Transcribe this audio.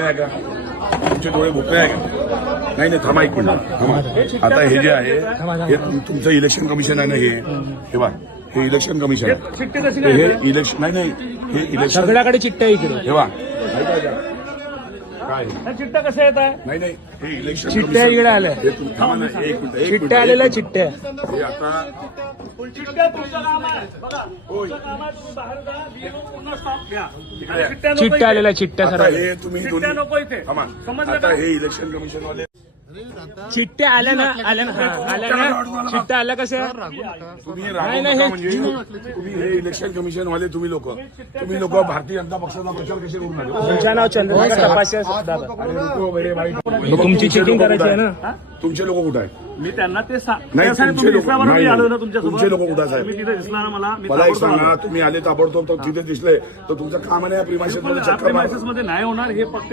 भोकळे आहे का? तुमचे डोळे भोकळे आहे का? नाही नाही, थांबा एक मिनिट थांबा. आता हे जे आहे हे तुमचं इलेक्शन कमिशन आहे ना, हे बघा, हे इलेक्शन कमिशन आहे. हे इलेक्शन नाही हे इलेक्शन सगळ्याकडे चिठ्ठ्या इकडे. हे बघा, काय चिठ्ठ्या कशा येत आहे? नाही नाही, हे इलेक्शन चिठ्ठ्या इकडे आल्या. हे थांबा ना, एक मिनिट चिठ्ठ्या आलेल्या चिठ्ठ्या. हे आता चिठ्ठ्या तुमचं काम आहे बघा. तुमचं काम आहे, तुम्ही बाहेर जा, लिहून पुन्हा स्टॉप घ्या. चिठ्ठ्या आलेल्या चिठ्ठ्या आता सर. हे तुम्ही चिठ्ठ्या नको इथे. थांबा. समजलं आता का? हे इलेक्शन कमिशन वाले चिठ्ठ्या आल्या ना, आल्या ना, आल्या ना, चिठ्ठ्या आल्या कशा? तुम्ही नाही, रागवू नाही, नका. हे- म्हणजे तुम्ही हे इलेक्शन कमिशन वाले तुम्ही लोक भारतीय जनता पक्षाचा प्रचार कसे करून आले? तुमच्या नाव चंद्रशेखर तपासे दादा. अरे नको वगैरे बाई. मग तुमची चेकिंग करायची आहे ना. तुमचे लोक कुठे आहेत? मी त्यांना ते नाही, तुमचे तुम्ही लोक दिसल्याबरोबर मी आलो ना तुमच्यासोबत. तुमचे लोक कुठे साहेब? मी तिथे दिसला ना मला मी मला एक ताबडतोब सांगा, आलो. तुम्ही आले ताबडतोब तर तिथे दिसले तर तुमचं काम नाही प्रिमायसेस मध्ये चक्कर मारा. मध्ये नाही होणार हे फक्त